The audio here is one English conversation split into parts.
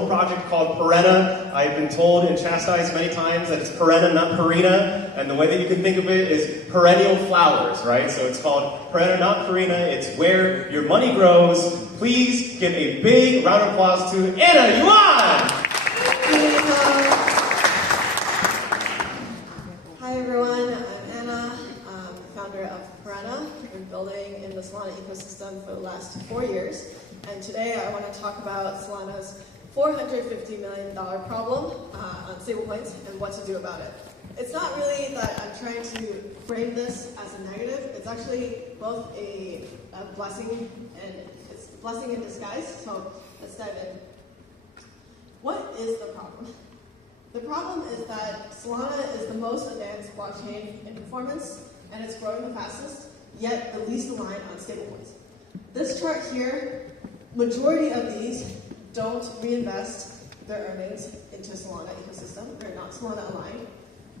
own project called Perana. I've been told and chastised many times that it's Perana, not Perina, and the way that you can think of it is perennial flowers, right? So it's called Perana, not Perina. It's where your money grows. Please give a big round of applause to Anna Yuan! Hi everyone, I'm Anna, founder of Perana. We've been building in the Solana ecosystem for the last 4 years, and today I want to talk about Solana's $450 million problem on stablecoins and what to do about it. It's not really that I'm trying to frame this as a negative. It's actually both a blessing and it's a blessing in disguise. So let's dive in. What is the problem? The problem is that Solana is the most advanced blockchain in performance, and it's growing the fastest, yet the least aligned on stablecoins. This chart here, majority of these don't reinvest their earnings into Solana ecosystem. They're not Solana aligned.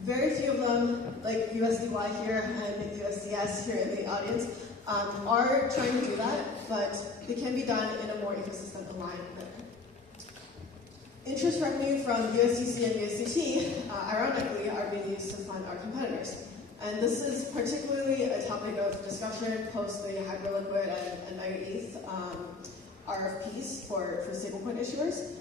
Very few of them, like USDY here and USDS here in the audience, are trying to do that, but they can be done in a more ecosystem aligned manner. Interest revenue from USDC and USDT, ironically, are being used to fund our competitors. And this is particularly a topic of discussion post the Hyperliquid and MegaETH RFPs for stablecoin issuers.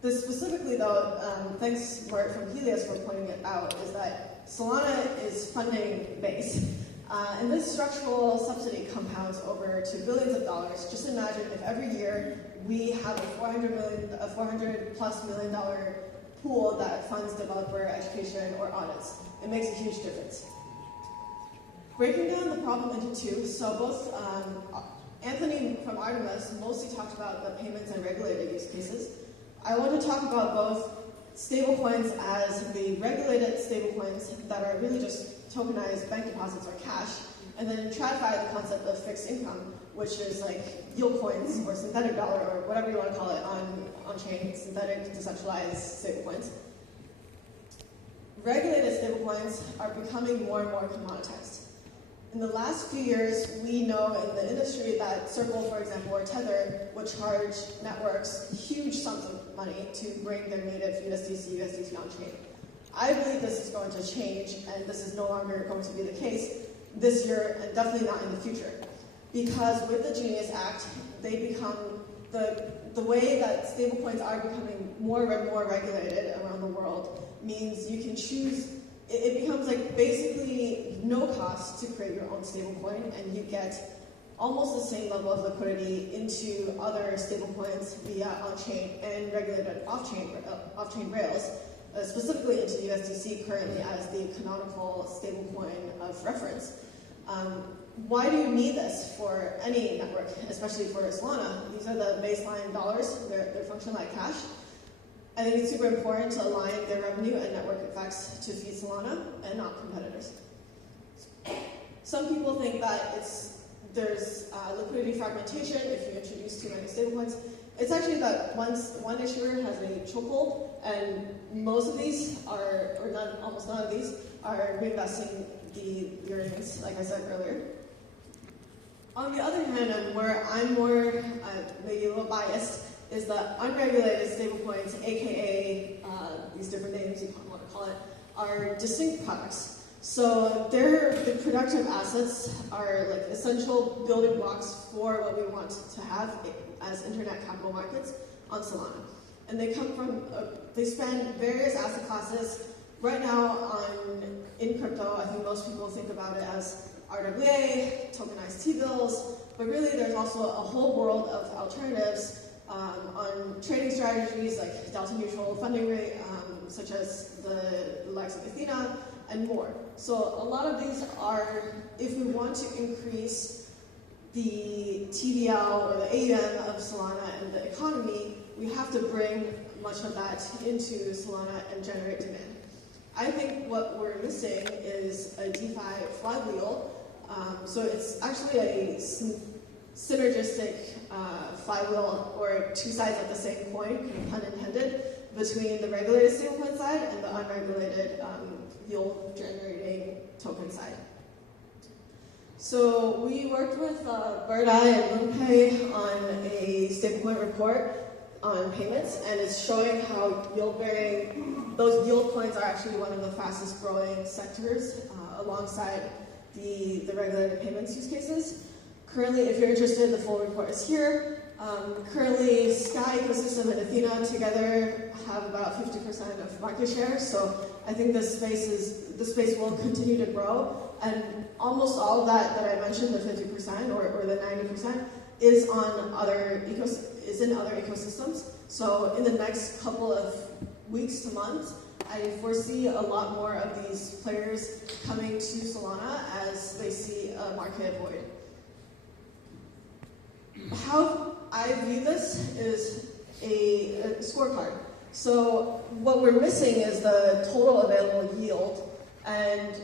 This specifically, though, thanks Bart from Helios for pointing it out, is that Solana is funding base. And this structural subsidy compounds over to billions of dollars. Just imagine if every year we have a $400+ million pool that funds developer education or audits. It makes a huge difference. Breaking down the problem into two, so both Anthony from Artemis mostly talked about the payments and regulated use cases. I want to talk about both stablecoins as the regulated stablecoins that are really just tokenized bank deposits or cash, and then TradFi the concept of fixed income, which is like yield coins or synthetic dollar or whatever you want to call it on-chain, synthetic decentralized stablecoins. Regulated stablecoins are becoming more and more commoditized. In the last few years, we know in the industry that Circle, for example, or Tether would charge networks huge sums of money to bring their native USDC on-chain. I believe this is going to change, and this is no longer going to be the case this year, and definitely not in the future. Because with the Genius Act, they become the way that stablecoins are becoming more and more regulated around the world means you can choose. It becomes like basically no cost to create your own stablecoin, and you get almost the same level of liquidity into other stablecoins via on-chain and regulated off-chain rails, specifically into USDC currently as the canonical stablecoin of reference. Why do you need this for any network, especially for Solana? These are the baseline dollars. They function like cash. I think it's super important to align their revenue and network effects to feed Solana and not competitors. Some people think that there's liquidity fragmentation if you introduce too many stablecoins. It's actually that once one issuer has a chokehold, and most of these are, or almost none of these, are reinvesting the earnings, like I said earlier. On the other hand, and where I'm more maybe a little biased, is that unregulated stablecoins, aka these different names you want to call it, are distinct products. So the productive assets are like essential building blocks for what we want to have as internet capital markets on Solana. And they come from, they span various asset classes. Right now in crypto, I think most people think about it as RWA, tokenized T-bills, but really there's also a whole world of alternatives on trading strategies like delta neutral funding rate, such as the likes of Athena, and more. So a lot of these are, if we want to increase the TVL or the AUM of Solana and the economy, we have to bring much of that into Solana and generate demand. I think what we're missing is a DeFi flywheel. So it's actually a synergistic flywheel, or two sides of the same coin, pun intended, between the regulated stablecoin side and the unregulated yield-generating token side. So we worked with Birdeye and LunPay on a stablecoin report. on payments, and it's showing how yield-bearing, those yield coins are actually one of the fastest growing sectors alongside the regulated payments use cases. Currently, if you're interested, the full report is here. Currently, Sky ecosystem and Athena together have about 50% of market share, so I think this space will continue to grow, and almost all of that I mentioned, the 50% or the 90%, is in other ecosystems. So in the next couple of weeks to months, I foresee a lot more of these players coming to Solana as they see a market void. How I view this is a scorecard. So what we're missing is the total available yield, and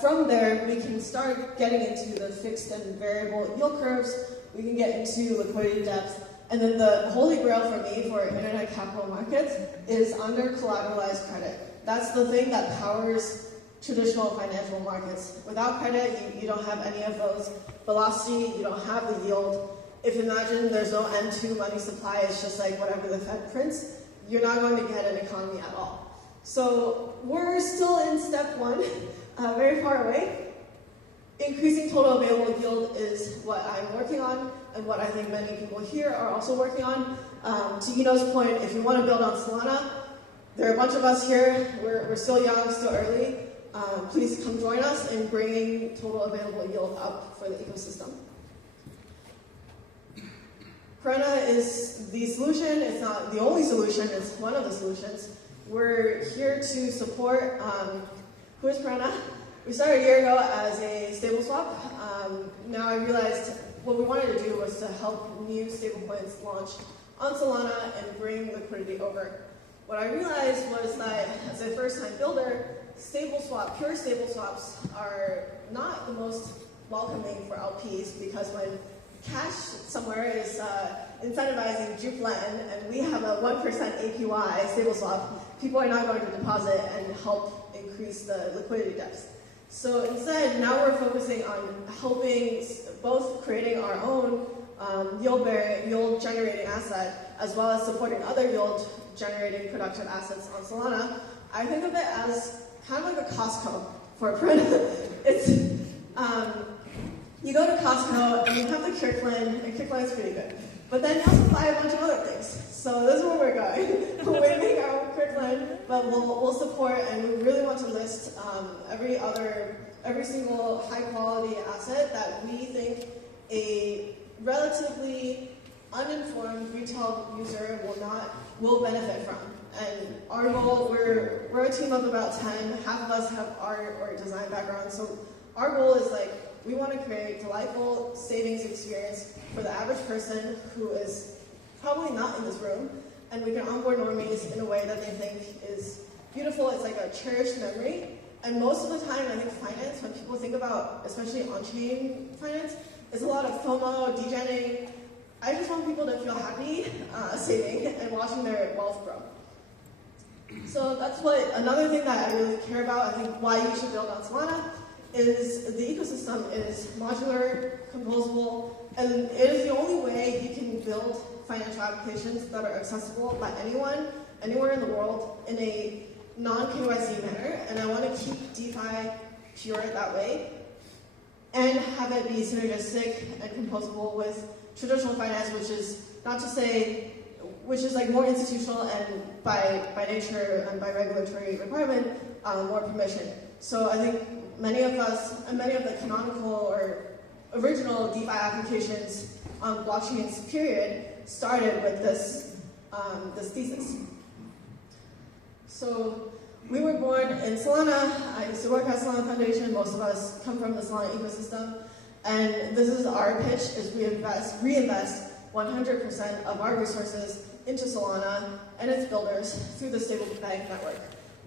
from there we can start getting into the fixed and variable yield curves. We can get into liquidity depth, and then the holy grail for me for internet capital markets is under collateralized credit. That's the thing that powers traditional financial markets. Without credit, you don't have any of those velocity, you don't have the yield. If imagine there's no N2 money supply, it's just like whatever the Fed prints, you're not going to get an economy at all. So we're still in step one, very far away. Increasing total available yield is what I'm working on, and what I think many people here are also working on. To Eno's point, if you want to build on Solana, there are a bunch of us here, we're still young, still early. Please come join us in bringing total available yield up for the ecosystem. Perana is the solution. It's not the only solution, it's one of the solutions. We're here to support, who is Perana? We started a year ago as a stable swap. Now I realized what we wanted to do was to help new stablecoins launch on Solana and bring liquidity over. What I realized was that as a first-time builder, pure stable swaps are not the most welcoming for LPs, because when cash somewhere is incentivizing juke lend, and we have a 1% APY stable swap, people are not going to deposit and help increase the liquidity depth. So instead, now we're focusing on helping both creating our own yield-generating asset, as well as supporting other yield-generating productive assets on Solana. I think of it as kind of like a Costco for Perana. It's you go to Costco and you have the Kirkland, and Kirkland's pretty good. But then you also buy a bunch of other things. So this is where we're going. We're making our own Kirkland, but we'll support, and we really want to list every single high quality asset that we think a relatively uninformed retail user will benefit from. And our goal, we're a team of about 10. Half of us have art or design backgrounds. So our goal is we want to create delightful savings experience for the average person who is probably not in this room, and we can onboard normies in a way that they think is beautiful. It's like a cherished memory. And most of the time, I think finance, when people think about, especially on-chain finance, is a lot of FOMO, degenning. I just want people to feel happy saving and watching their wealth grow. So that's another thing that I really care about, I think why you should build on Solana, is the ecosystem is modular, composable, and it is the only way you can build financial applications that are accessible by anyone, anywhere in the world, in a non-KYC manner. And I want to keep DeFi pure that way, and have it be synergistic and composable with traditional finance, which is more institutional and by nature and by regulatory requirement, more permission. So I think many of us, and many of the canonical or original DeFi applications on blockchains, period, started with this thesis. So we were born in Solana. I used to work at Solana Foundation. Most of us come from the Solana ecosystem. And this is our pitch, is we reinvest 100% of our resources into Solana and its builders through the stablebank network.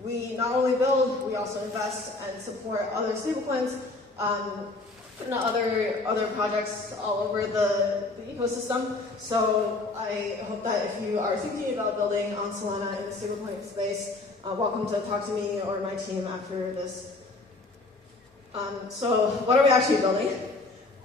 We not only build, we also invest and support other stablecoins and other projects all over the ecosystem. So I hope that if you are thinking about building on Solana in the stablecoin space, welcome to talk to me or my team after this. So what are we actually building?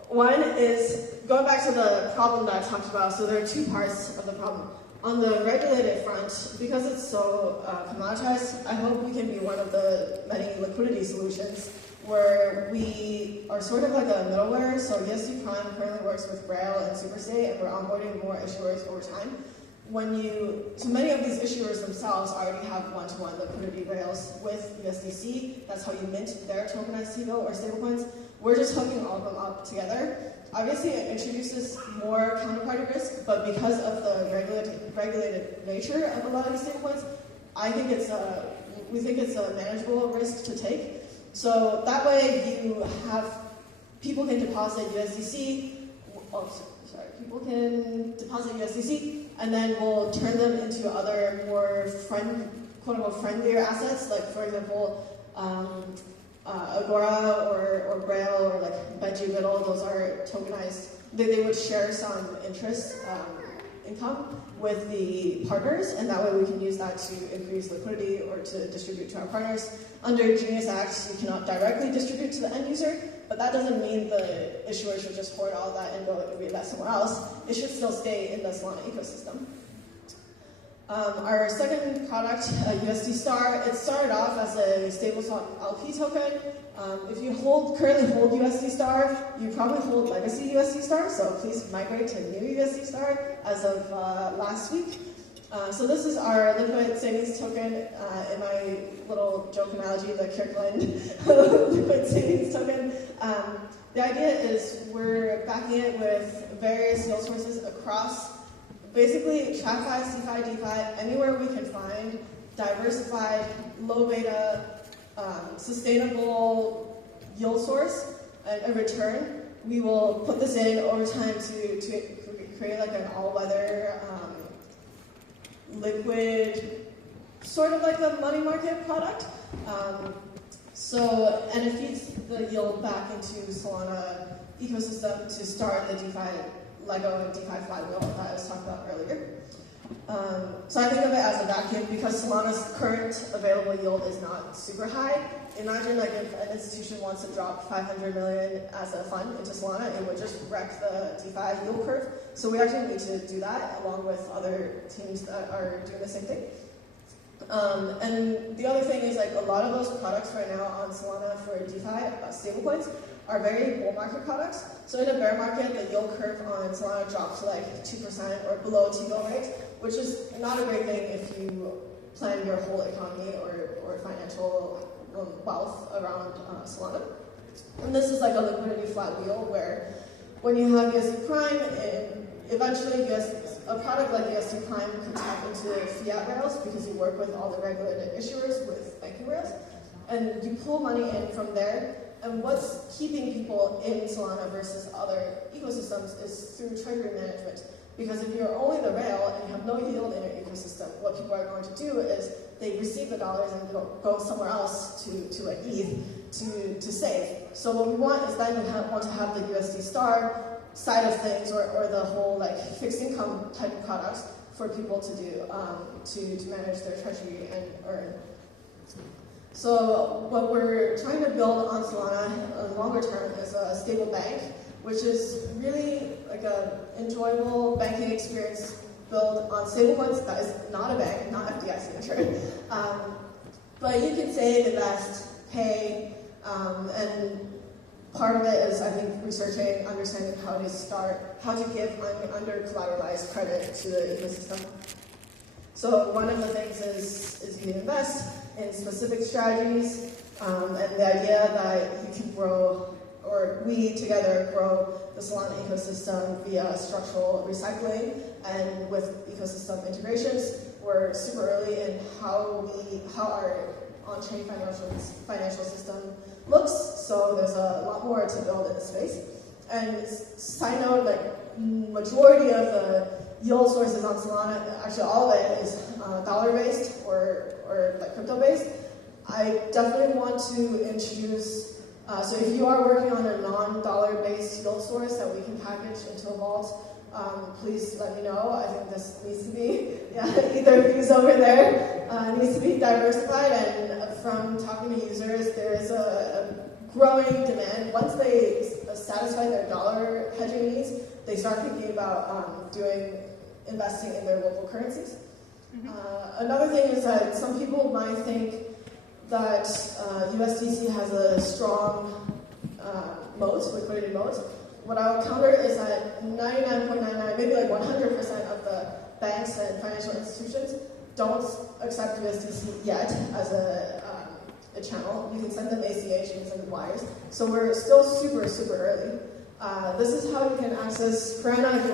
One is going back to the problem that I talked about. So there are two parts of the problem. On the regulated front, because it's so commoditized, I hope we can be one of the many liquidity solutions where we are sort of like a middleware. So USD Prime currently works with Braille and Superstate, and we're onboarding more issuers over time. So many of these issuers themselves already have one-to-one liquidity rails with USDC. That's how you mint their tokenized T-bill or stablecoins. We're just hooking all of them up together. Obviously, it introduces more counterparty risk, but because of the regulated nature of a lot of these stablecoins, we think it's a manageable risk to take. So that way, people can deposit USDC. People can deposit USDC, and then we'll turn them into other more quote-unquote friendlier assets, like for example, Agora or Braille or like Benji Middle. Those are tokenized. They would share some interest income with the partners, and that way we can use that to increase liquidity or to distribute to our partners. Under Genius Act, you cannot directly distribute to the end user, but that doesn't mean the issuer should just hoard all that and go reinvest somewhere else. It should still stay in the Solana ecosystem. Our second product, USD Star, it started off as a stablecoin LP token. If you currently hold USD Star, you probably hold legacy USD Star, so please migrate to new USD Star as of last week. So this is our liquid savings token. In my little joke analogy, the Kirkland liquid savings token. The idea is we're backing it with various yield sources across basically TradFi, CeFi, DeFi, anywhere we can find diversified, low beta, sustainable yield source and a return. We will put this in over time to create like an all-weather liquid, sort of like a money market product. And it feeds the yield back into Solana ecosystem to start the DeFi Lego and DeFi flywheel that I was talking about earlier. So I think of it as a vacuum because Solana's current available yield is not super high. Imagine like if an institution wants to drop 500 million as a fund into Solana, it would just wreck the DeFi yield curve. So we actually need to do that along with other teams that are doing the same thing. And the other thing is like a lot of those products right now on Solana for DeFi stablecoins are very bull market products. So in a bear market, the yield curve on Solana drops to like 2% or below T-bill rate, which is not a great thing if you plan your whole economy or financial wealth around Solana. And this is like a liquidity flywheel where when you have USD Prime, eventually a product like USD Prime can tap into fiat rails because you work with all the regulated issuers with banking rails. And you pull money in from there. And what's keeping people in Solana versus other ecosystems is through treasury management. Because if you're only the rail and you have no yield in your ecosystem, what people are going to do is they receive the dollars and go somewhere else to like ETH to save. So what we want is then we want to have the USD Star side of things or the whole like fixed income type of products for people to do to manage their treasury and earn. So what we're trying to build on Solana longer term is a stable bank, which is really like an enjoyable banking experience built on stablecoins that is not a bank, not FDIC insured. But you can save, invest, pay, and part of it is, I think, researching, understanding how to give under collateralized credit to the ecosystem. So one of the things is you can invest in specific strategies, and the idea that you can grow, or we together grow the Solana ecosystem via structural recycling and with ecosystem integrations. We're super early in how our on-chain financial system looks, so there's a lot more to build in this space. And side note, like majority of the yield sources on Solana, actually all of it is dollar-based or like crypto-based. I definitely want to introduce, so if you are working on a non-dollar-based yield source that we can package into a vault, please let me know. I think this needs to be, either of these over there needs to be diversified, and from talking to users, there is a growing demand. Once they satisfy their dollar hedging needs, they start thinking about doing investing in their local currencies. Another thing is that some people might think that USDC has a strong liquidity moat. What I will counter is that 99.99, maybe like 100% of the banks and financial institutions don't accept USDC yet as a channel. You can send them ACH, you can send them wires. So we're still super, super early. This is how you can access Perana.